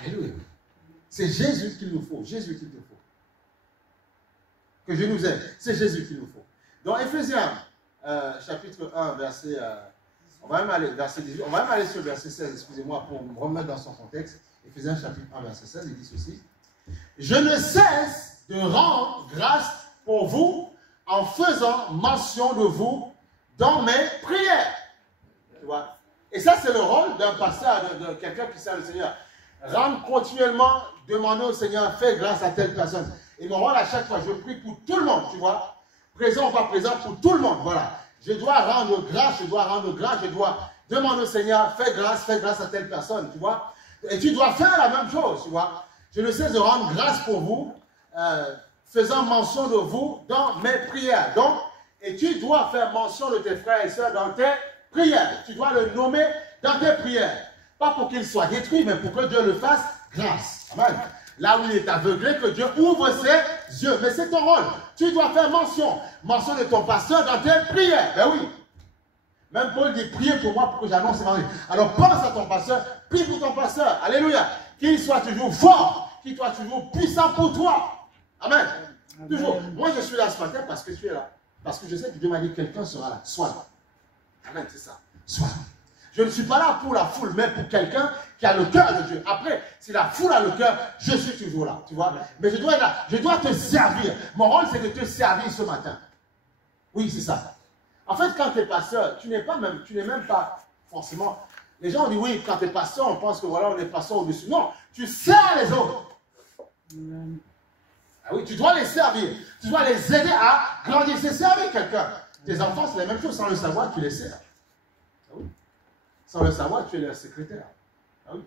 Alléluia. C'est Jésus qu'il nous faut. Jésus qu'il nous faut. Que Dieu nous aide. C'est Jésus qu'il nous faut. Dans Éphésiens, chapitre 1, verset... on va même aller verset 18. On va même aller sur le verset 16, excusez-moi, pour me remettre dans son contexte. Éphésiens, chapitre 1, verset 16, il dit ceci. Je ne cesse de rendre grâce pour vous en faisant mention de vous dans mes prières. Tu vois? Et ça, c'est le rôle d'un pasteur, de quelqu'un qui sert le Seigneur. Rendre continuellement, demander au Seigneur, fais grâce à telle personne. Et mon rôle, à chaque fois, je prie pour tout le monde, tu vois. Présent ou pas présent, pour tout le monde, voilà. Je dois rendre grâce, je dois demander au Seigneur, fais grâce à telle personne, tu vois. Et tu dois faire la même chose, tu vois. Je ne cesse de rendre grâce pour vous, faisant mention de vous dans mes prières. Donc, et tu dois faire mention de tes frères et sœurs dans tes prières. Tu dois le nommer dans tes prières. Pas pour qu'il soit détruit, mais pour que Dieu le fasse grâce. Amen. Là où il est aveuglé, que Dieu ouvre ses yeux. Mais c'est ton rôle. Tu dois faire mention de ton pasteur dans tes prières. Ben oui. Même Paul dit, priez pour moi pour que j'annonce l'évangile. Alors pense à ton pasteur, prie pour ton pasteur. Alléluia. Qu'il soit toujours fort, qu'il soit toujours puissant pour toi. Amen. Amen. Toujours. Moi je suis là ce matin parce que tu es là. Parce que je sais que Dieu m'a dit que quelqu'un sera là. Sois là. Amen, c'est ça. Sois là. Je ne suis pas là pour la foule, mais pour quelqu'un qui a le cœur de Dieu. Après, si la foule a le cœur, je suis toujours là, tu vois. Mais je dois être là, je dois te servir. Mon rôle, c'est de te servir ce matin. Oui, c'est ça. En fait, quand tu es pasteur, tu n'es même pas forcément... Les gens disent, oui, quand tu es pasteur, on pense que voilà, on est pasteur au-dessus. Non, tu sers les autres. Ah oui, tu dois les servir. Tu dois les aider à grandir. C'est servir quelqu'un. Tes enfants, c'est la même chose. Sans le savoir, tu les sers. Ah oui. Sans le savoir, tu es leur secrétaire. Ah oui.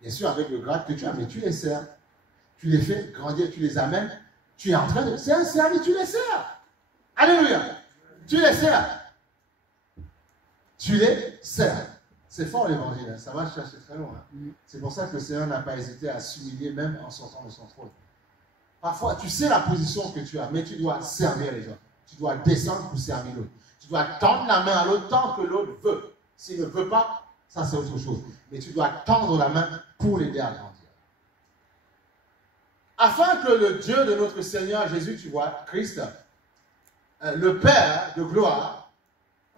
Bien sûr, avec le grade que tu as, mais tu les sers. Tu les fais grandir, tu les amènes. Tu es en train de... C'est un service, tu les sers. Alléluia. Tu les sers. Tu les sers. C'est fort l'évangile, hein. Ça va chercher très loin. Hein. C'est pour ça que le Seigneur n'a pas hésité à s'humilier même en sortant de son trône. Parfois, tu sais la position que tu as, mais tu dois servir les gens. Tu dois descendre pour servir l'autre. Tu dois tendre la main à l'autre tant que l'autre veut. S'il ne veut pas, ça c'est autre chose. Mais tu dois tendre la main pour l'aider à grandir. Afin que le Dieu de notre Seigneur Jésus, tu vois, Christ, le Père de gloire,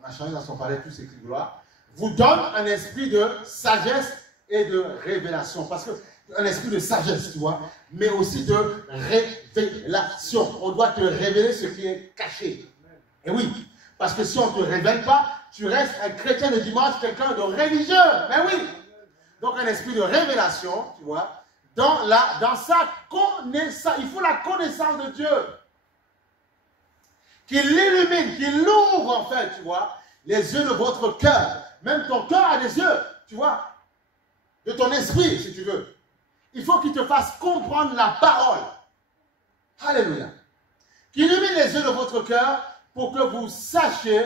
on a changé dans son palais tous ces cris de gloire, vous donne un esprit de sagesse et de révélation. Parce que, un esprit de sagesse, tu vois, mais aussi de révélation. On doit te révéler ce qui est caché. Et oui, parce que si on ne te révèle pas, tu restes un chrétien de dimanche, quelqu'un de religieux. Mais oui. Donc un esprit de révélation, tu vois, dans sa connaissance. Il faut la connaissance de Dieu. Qu'il l'illumine, qu'il l'ouvre en fait, tu vois, les yeux de votre cœur. Même ton cœur a des yeux, tu vois, de ton esprit, si tu veux. Il faut qu'il te fasse comprendre la parole. Alléluia. Qu'il illumine les yeux de votre cœur pour que vous sachiez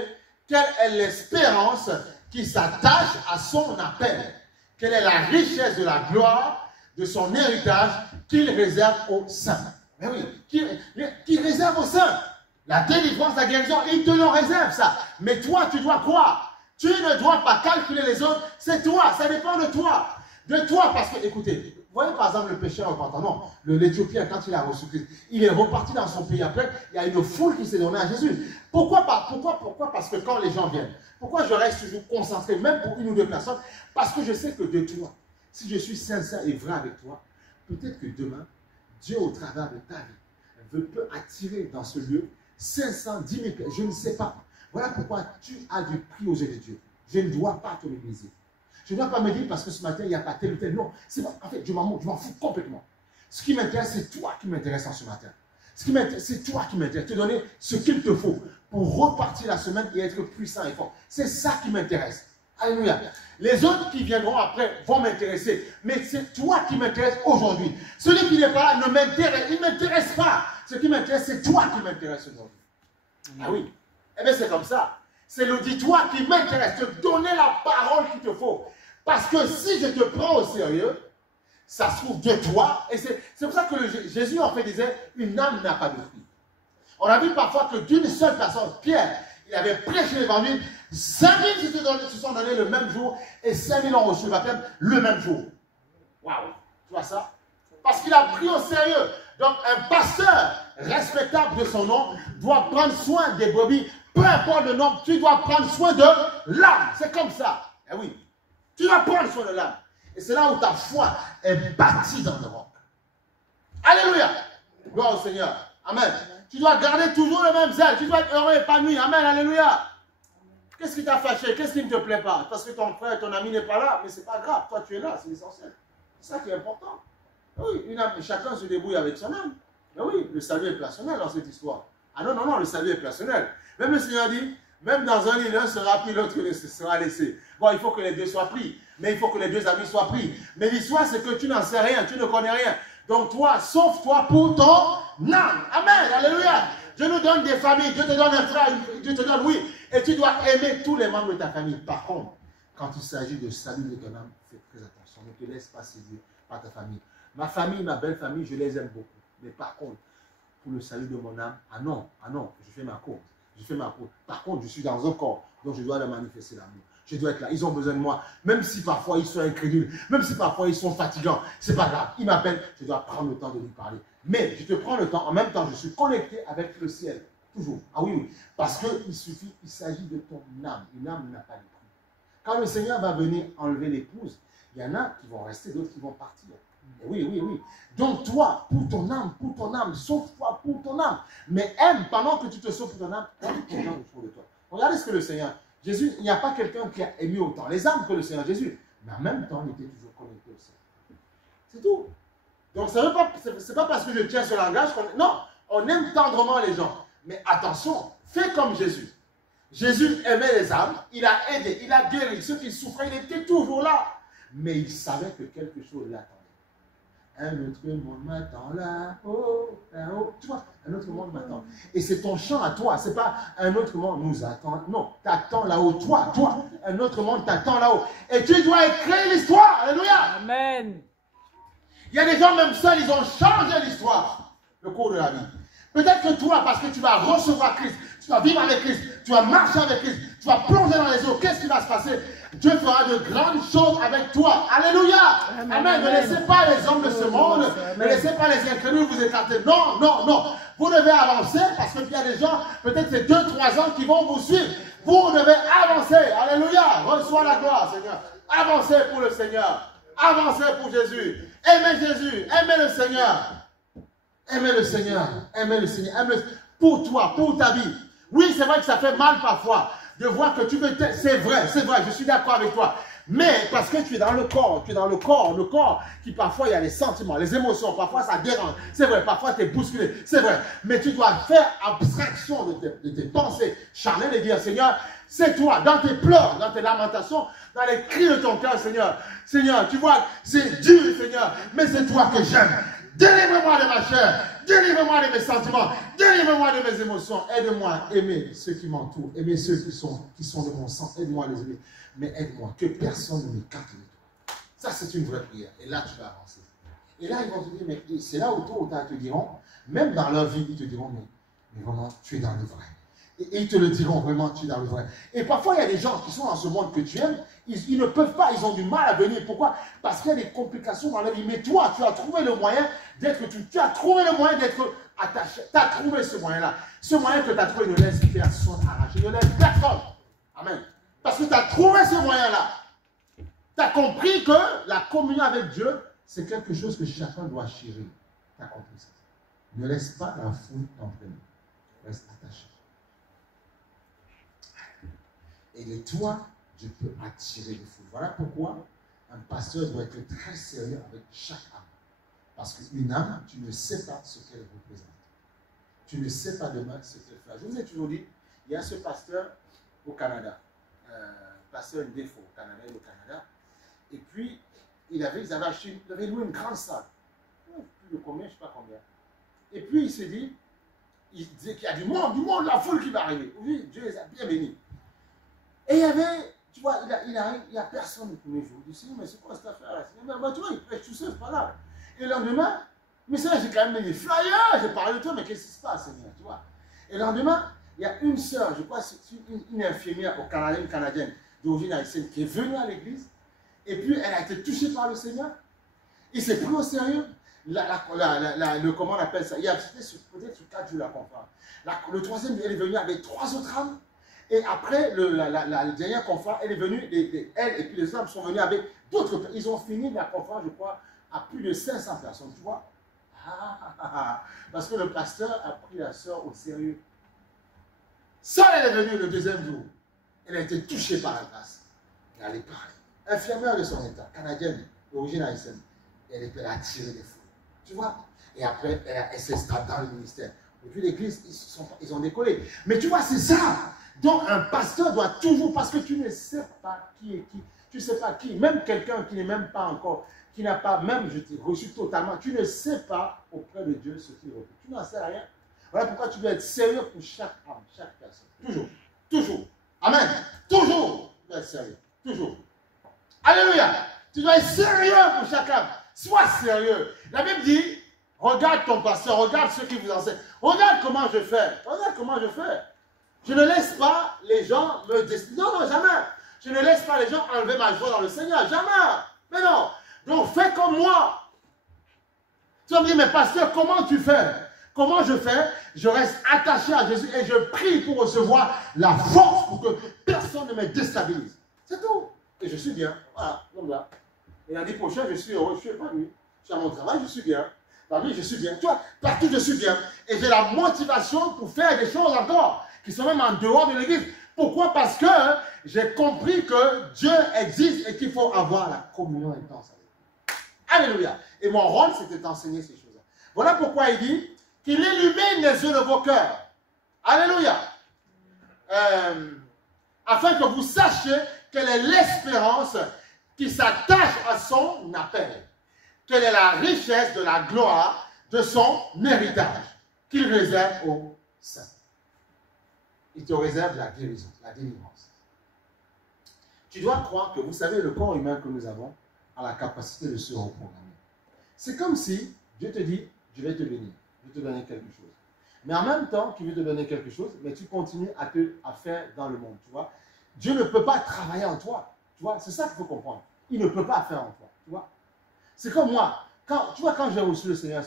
quelle est l'espérance qui s'attache à son appel. Quelle est la richesse de la gloire de son héritage qu'il réserve aux saints. Mais oui, qu'il réserve aux saints. La délivrance, la guérison, il te le réserve ça. Mais toi, tu dois croire. Tu ne dois pas calculer les autres. C'est toi, ça dépend de toi. De toi, parce que, écoutez, vous voyez par exemple le pécheur repentant. Non, l'Éthiopien, quand il a reçu Christ, il est reparti dans son pays. Après, il y a une foule qui s'est donnée à Jésus. Pourquoi? Parce que quand les gens viennent, pourquoi je reste toujours concentré, même pour une ou deux personnes? Parce que je sais que de toi, si je suis sincère et vrai avec toi, peut-être que demain, Dieu, au travers de ta vie, peut attirer dans ce lieu 510 000 personnes. Je ne sais pas. Voilà pourquoi tu as du prix aux yeux de Dieu. Je ne dois pas te mépriser. Je ne dois pas me dire parce que ce matin, il n'y a pas tel ou tel. Non, en fait, je m'en fous complètement. Ce qui m'intéresse, c'est toi qui m'intéresse en ce matin. C'est toi qui m'intéresse. Te donner ce qu'il te faut pour repartir la semaine et être puissant et fort. C'est ça qui m'intéresse. Alléluia. Les autres qui viendront après vont m'intéresser. Mais c'est toi qui m'intéresse aujourd'hui. Celui qui n'est pas là ne m'intéresse. Il ne m'intéresse pas. Ce qui m'intéresse, c'est toi qui m'intéresse aujourd'hui. Ah oui. Eh bien, c'est comme ça. C'est l'auditoire qui m'intéresse. Te donner la parole qu'il te faut. Parce que si je te prends au sérieux, ça se trouve de toi. Et c'est pour ça que Jésus en fait disait, une âme n'a pas de prix. On a vu parfois que d'une seule personne, Pierre, il avait prêché l'évangile, 5000 se sont donnés le même jour et 5000 ont reçu le baptême le même jour. Waouh, tu vois ça? Parce qu'il a pris au sérieux. Donc, un pasteur respectable de son nom doit prendre soin des brebis. Peu importe le nombre, tu dois prendre soin de l'âme. C'est comme ça. Eh oui, tu dois prendre soin de l'âme. Et c'est là où ta foi est bâtie dans le roc. Alléluia. Gloire au Seigneur. Amen. Tu dois garder toujours le même zèle. Tu dois être heureux et épanoui. Amen. Alléluia. Qu'est-ce qui t'a fâché? Qu'est-ce qui ne te plaît pas? Parce que ton frère, ton ami n'est pas là. Mais ce n'est pas grave. Toi, tu es là. C'est l'essentiel. C'est ça qui est important. Oui, une âme, chacun se débrouille avec son âme. Mais oui, le salut est personnel dans cette histoire. Ah non, non, non, le salut est personnel. Même le Seigneur dit, même dans un lit, l'un sera pris, l'autre sera laissé. Bon, il faut que les deux soient pris. Mais il faut que les deux amis soient pris. Mais l'histoire, c'est que tu n'en sais rien, tu ne connais rien. Donc toi, sauve-toi pour ton âme. Amen, alléluia. Dieu nous donne des familles, Dieu te donne un frère, Dieu te donne, oui. Et tu dois aimer tous les membres de ta famille. Par contre, quand il s'agit de salut de ton âme, fais très attention. Ne te laisse pas séduire par ta famille. Ma famille, ma belle famille, je les aime beaucoup. Mais par contre, pour le salut de mon âme, ah non, je fais ma course. Je fais ma course. Par contre, je suis dans un corps, donc je dois leur manifester l'amour. Je dois être là. Ils ont besoin de moi. Même si parfois ils sont incrédules, même si parfois ils sont fatigants, c'est pas grave. Ils m'appellent, je dois prendre le temps de lui parler. Mais je te prends le temps, en même temps, je suis connecté avec le ciel. Toujours. Ah oui, oui. Parce qu'il suffit, il s'agit de ton âme. Une âme n'a pas de prix. Quand le Seigneur va venir enlever l'épouse, il y en a qui vont rester, d'autres qui vont partir. Oui, oui, oui. Donc toi, pour ton âme, sauve-toi pour ton âme. Mais aime, pendant que tu te sauves pour ton âme, aime les gens autour de toi. Regardez ce que le Seigneur, Jésus, il n'y a pas quelqu'un qui a aimé autant les âmes que le Seigneur Jésus. Mais en même temps, il était toujours connecté au Seigneur. C'est tout. Donc ce n'est pas parce que je tiens ce langage qu'on... Non, on aime tendrement les gens. Mais attention, fais comme Jésus. Jésus aimait les âmes, il a aidé, il a guéri. Ceux qui souffraient, il était toujours là. Mais il savait que quelque chose l'attendait. Un autre monde m'attend là-haut, là-haut. Tu vois, un autre monde m'attend. Et c'est ton chant à toi. C'est pas un autre monde nous attend. Non, t'attends là-haut. Toi. Un autre monde t'attend là-haut. Et tu dois écrire l'histoire. Alléluia. Amen. Il y a des gens même seuls, ils ont changé l'histoire, le cours de la vie. Peut-être que toi, parce que tu vas recevoir Christ, tu vas vivre avec Christ, tu vas marcher avec Christ, tu vas plonger dans les eaux. Qu'est-ce qui va se passer? Dieu fera de grandes choses avec toi. Alléluia. Amen. Amen. Ne laissez pas les hommes de ce monde, ne laissez pas les incrédules vous écarter. Non, non, non. Vous devez avancer parce qu'il y a des gens, peut-être c'est 2-3 ans qui vont vous suivre. Vous devez avancer. Alléluia. Reçois la gloire, Seigneur. Avancez pour le Seigneur. Avancez pour Jésus. Aimez Jésus. Aimez le Seigneur. Aimez le Seigneur. Aimez le Seigneur. Aimez pour toi, pour ta vie. Oui, c'est vrai que ça fait mal parfois de voir que tu veux... C'est vrai, je suis d'accord avec toi. Mais parce que tu es dans le corps, le corps qui parfois il y a les sentiments, les émotions, parfois ça dérange. C'est vrai, parfois tu es bousculé, c'est vrai. Mais tu dois faire abstraction de tes pensées charnelles et dire, Seigneur, c'est toi, dans tes pleurs, dans tes lamentations, dans les cris de ton cœur, Seigneur. Seigneur, tu vois, c'est dur, Seigneur, mais c'est toi que j'aime. Délivre-moi de ma chair, délivre-moi de mes sentiments, délivre-moi de mes émotions. Aide-moi à aimer ceux qui m'entourent, aimer ceux qui sont de mon sang. Aide-moi à les aimer, mais aide-moi, que personne ne m'écarte de toi. Ça, c'est une vraie prière. Et là, tu vas avancer. Et là, ils vont te dire, mais c'est là autour où ils te diront, même dans leur vie, ils te diront, mais vraiment, tu es dans le vrai. Et ils te le diront vraiment, tu es dans le vrai. Et parfois, il y a des gens qui sont dans ce monde que tu aimes, ils ne peuvent pas, ils ont du mal à venir. Pourquoi? Parce qu'il y a des complications dans la vie. Mais toi, tu as trouvé le moyen d'être, tu as trouvé le moyen d'être attaché. Tu as trouvé ce moyen-là. Ce moyen que tu as trouvé ne laisse personne arracher, ne laisse personne. Amen. Parce que tu as trouvé ce moyen-là. Tu as compris que la communion avec Dieu, c'est quelque chose que chacun doit chérir. Tu as compris ça. Ne laisse pas la foule t'entraîner. Reste attaché. Et de toi, je peux attirer les foules. Voilà pourquoi un pasteur doit être très sérieux avec chaque âme. Parce qu'une âme, tu ne sais pas ce qu'elle représente. Tu ne sais pas demain ce qu'elle fera. Je vous ai toujours dit, il y a ce pasteur au Canada, pasteur Ndefo au Canada et au Canada. Et puis, ils avaient loué une grande salle. Plus de combien, je ne sais pas combien. Et puis, il s'est dit, il disait qu'il y a du monde, la foule qui va arriver. Oui, Dieu les a bien bénis. Et il y avait, tu vois, il y a personne le premier jour. Il dit, mais c'est quoi cette affaire-là? Bah, tu vois, il prêche tout seul, c'est pas grave. Et le lendemain, mais c'est là, j'ai quand même mis des flyers, j'ai parlé de toi, mais qu'est-ce qui se passe, Seigneur, tu vois? Et le lendemain, il y a une sœur, je crois, c'est une infirmière au Canada, une Canadienne d'origine haïtienne, qui est venue à l'église, et puis elle a été touchée par le Seigneur. Il s'est pris au sérieux. Comment on appelle ça? C'était peut-être sur 4 jours la conférence. Le troisième, elle est venue avec 3 autres âmes. Et après, la dernière conférence, elle est venue, elle et puis les âmes sont venus avec d'autres. Ils ont fini la conférence, je crois, à plus de 500 personnes. Tu vois? Parce que le pasteur a pris la sœur au sérieux. Ça, elle est venue le deuxième jour. Elle a été touchée par la grâce. Et elle est pareille. Infirmière de son état, canadienne, d'origine haïtienne. Elle a tiré des fous. Tu vois? Et après, elle s'installe dans le ministère. Et puis l'église, ils ont décollé. Mais tu vois, c'est ça. Donc un pasteur doit toujours, parce que tu ne sais pas qui est qui. Tu ne sais pas qui. Même quelqu'un qui n'est même pas encore, qui n'a pas même reçu totalement. Tu ne sais pas auprès de Dieu ce qu'il reçoit. Tu n'en sais rien. Voilà pourquoi tu dois être sérieux pour chaque âme, chaque personne. Toujours. Toujours. Amen. Toujours. Tu dois être sérieux. Toujours. Alléluia. Tu dois être sérieux pour chaque âme. Sois sérieux. La Bible dit, regarde ton pasteur, regarde ceux qui vous enseignent. Regarde comment je fais. Regarde comment je fais. Je ne laisse pas les gens me décider. Non, non, jamais. Je ne laisse pas les gens enlever ma joie dans le Seigneur. Jamais. Mais non. Donc fais comme moi. Tu vas me dire, mais pasteur, comment tu fais? Comment je fais? Je reste attaché à Jésus et je prie pour recevoir la force pour que personne ne me déstabilise. C'est tout. Et je suis bien. Voilà, comme là. Et l'année prochaine, je suis heureux, je suis épanoui. Je suis à mon travail, je suis bien. Dans la vie, je suis bien. Tu vois, partout, je suis bien. Et j'ai la motivation pour faire des choses encore qui sont même en dehors de l'église. Pourquoi? Parce que j'ai compris que Dieu existe et qu'il faut avoir la communion intense avec lui. Alléluia. Et mon rôle, c'était d'enseigner ces choses-là. Voilà pourquoi il dit qu'il illumine les yeux de vos cœurs. Alléluia. Afin que vous sachiez quelle est l'espérance qui s'attache à son appel. Quelle est la richesse de la gloire de son héritage qu'il réserve aux saints. Il te réserve la guérison, la délivrance. Tu dois croire que, vous savez, le corps humain que nous avons a la capacité de se reprogrammer. C'est comme si Dieu te dit, je vais te bénir, je vais te donner quelque chose. Mais en même temps, tu veux te donner quelque chose, mais tu continues à faire dans le monde, tu vois. Dieu ne peut pas travailler en toi, tu vois. C'est ça qu'il faut comprendre. Il ne peut pas faire en toi, tu vois. C'est comme moi. Tu vois, quand j'ai reçu le Seigneur,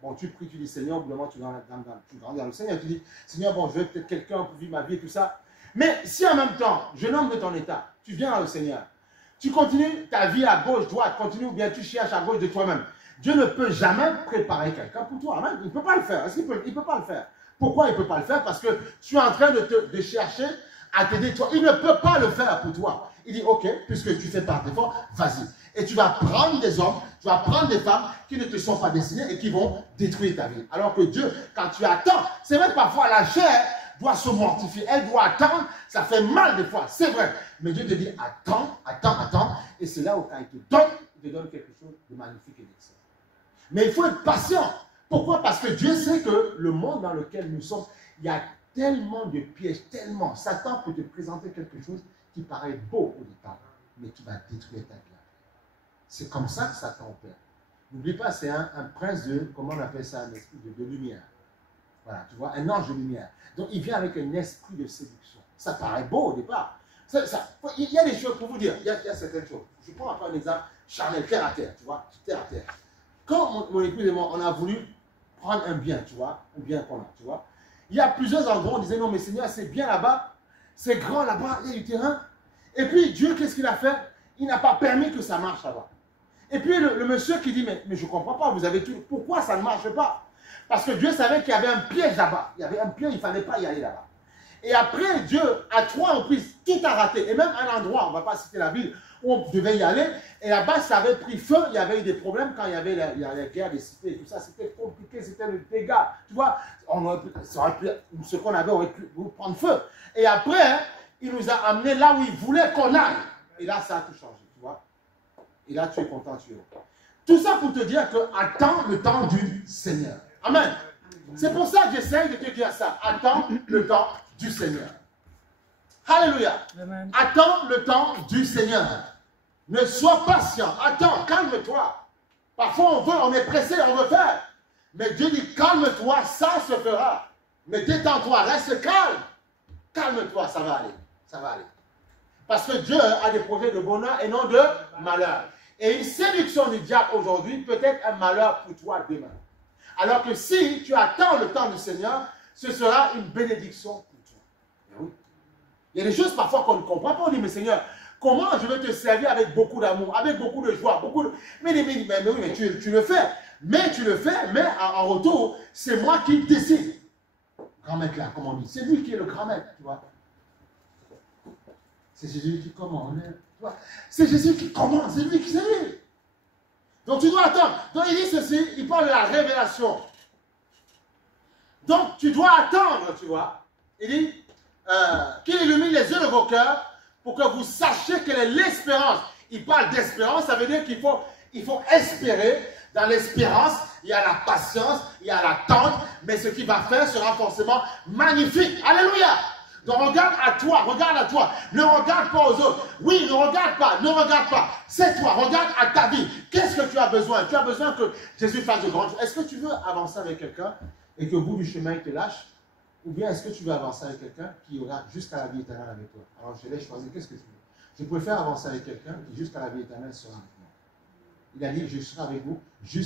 bon, tu pries, tu dis, Seigneur, au bout d'un moment, tu grandis dans le Seigneur, tu dis, Seigneur, bon, je veux peut-être quelqu'un pour vivre ma vie et tout ça. Mais si en même temps, jeune homme de ton état, tu viens dans le Seigneur, tu continues ta vie à gauche, droite, continue ou bien tu cherches à gauche de toi-même. Dieu ne peut jamais préparer quelqu'un pour toi. Amen. Il ne peut pas le faire. Est-ce qu'il peut? Il ne peut pas le faire. Pourquoi il ne peut pas le faire? Parce que tu es en train de chercher à t'aider toi. Il ne peut pas le faire pour toi. Il dit, ok, puisque tu fais par défaut, vas-y. Et tu vas prendre des hommes, tu vas prendre des femmes qui ne te sont pas destinés et qui vont détruire ta vie. Alors que Dieu, quand tu attends, c'est vrai que parfois la chair doit se mortifier, elle doit attendre, ça fait mal des fois, c'est vrai. Mais Dieu te dit, attends, attends, attends, et c'est là où quand il te donne quelque chose de magnifique et d'excellent. Mais il faut être patient. Pourquoi? Parce que Dieu sait que le monde dans lequel nous sommes, il y a tellement de pièges, tellement. Satan peut te présenter quelque chose qui paraît beau au départ, mais qui va détruire ta vie. C'est comme ça que Satan opère. N'oublie pas, c'est un prince de, comment on appelle ça, un esprit de lumière. Voilà, tu vois, un ange de lumière. Donc il vient avec un esprit de séduction. Ça paraît beau au départ. Il y a des choses pour vous dire, il y a certaines choses. Je prends encore un exemple charnel, terre à terre, tu vois, terre à terre. Quand mon épouse et moi, on a voulu prendre un bien, tu vois, un bien qu'on a, tu vois. Il y a plusieurs endroits, on disait, non mais Seigneur, c'est bien là-bas, c'est grand là-bas, il y a du terrain. Et puis Dieu, qu'est-ce qu'il a fait? Il n'a pas permis que ça marche là-bas. Et puis le monsieur qui dit, mais je ne comprends pas, vous avez tout, pourquoi ça ne marche pas? Parce que Dieu savait qu'il y avait un piège là-bas. Il y avait un piège, il ne fallait pas y aller là-bas. Et après, Dieu, à 3 reprises, tout a raté. Et même un endroit, on ne va pas citer la ville, où on devait y aller. Et là-bas, ça avait pris feu. Il y avait eu des problèmes quand il y avait la guerre des cités et tout ça. C'était compliqué, c'était le dégât. Tu vois, ce qu'on avait aurait pu prendre feu. Et après, il nous a amenés là où il voulait qu'on aille. Et là, ça a tout changé, tu vois. Et là, tu es content, tu es heureux. Tout ça pour te dire que attends le temps du Seigneur. Amen. C'est pour ça que j'essaie de te dire ça. Attends le temps du Seigneur. Alléluia. Amen. Attends le temps du Seigneur. Ne sois patient. Attends, calme-toi. Parfois, on est pressé, on veut faire. Mais Dieu dit, calme-toi, ça se fera. Mais détends-toi, reste calme. Calme-toi, ça va aller. Ça va aller. Parce que Dieu a des projets de bonheur et non de malheur. Et une séduction du diable aujourd'hui peut être un malheur pour toi demain. Alors que si tu attends le temps du Seigneur, ce sera une bénédiction pour toi. Mais oui. Il y a des choses parfois qu'on ne comprend pas. On dit, mais Seigneur, comment je vais te servir avec beaucoup d'amour, avec beaucoup de joie, beaucoup de... Mais tu le fais. Mais tu le fais, mais en retour, c'est moi qui décide. Grand maître là, comme on dit. C'est lui qui est le grand maître, tu vois. C'est Jésus qui commande. C'est Jésus qui commande, c'est lui qui sait. Donc tu dois attendre. Donc il dit ceci, il parle de la révélation. Donc tu dois attendre, tu vois. Il dit qu'il illumine les yeux de vos cœurs pour que vous sachiez quelle est l'espérance. Il parle d'espérance, ça veut dire qu'il faut espérer. Dans l'espérance, il y a la patience, il y a l'attente, mais ce qu'il va faire sera forcément magnifique. Alléluia! Donc regarde à toi, regarde à toi. Ne regarde pas aux autres. Oui, ne regarde pas. C'est toi, regarde à ta vie. Qu'est-ce que tu as besoin? Tu as besoin que Jésus fasse de grandes choses. Est-ce que tu veux avancer avec quelqu'un et qu'au bout du chemin, il te lâche? Ou bien est-ce que tu veux avancer avec quelqu'un qui aura jusqu'à la vie éternelle avec toi? Alors je l'ai choisi, qu'est-ce que tu veux? Je préfère avancer avec quelqu'un qui jusqu'à la vie éternelle sera avec moi. Il a dit, je serai avec vous jusqu'à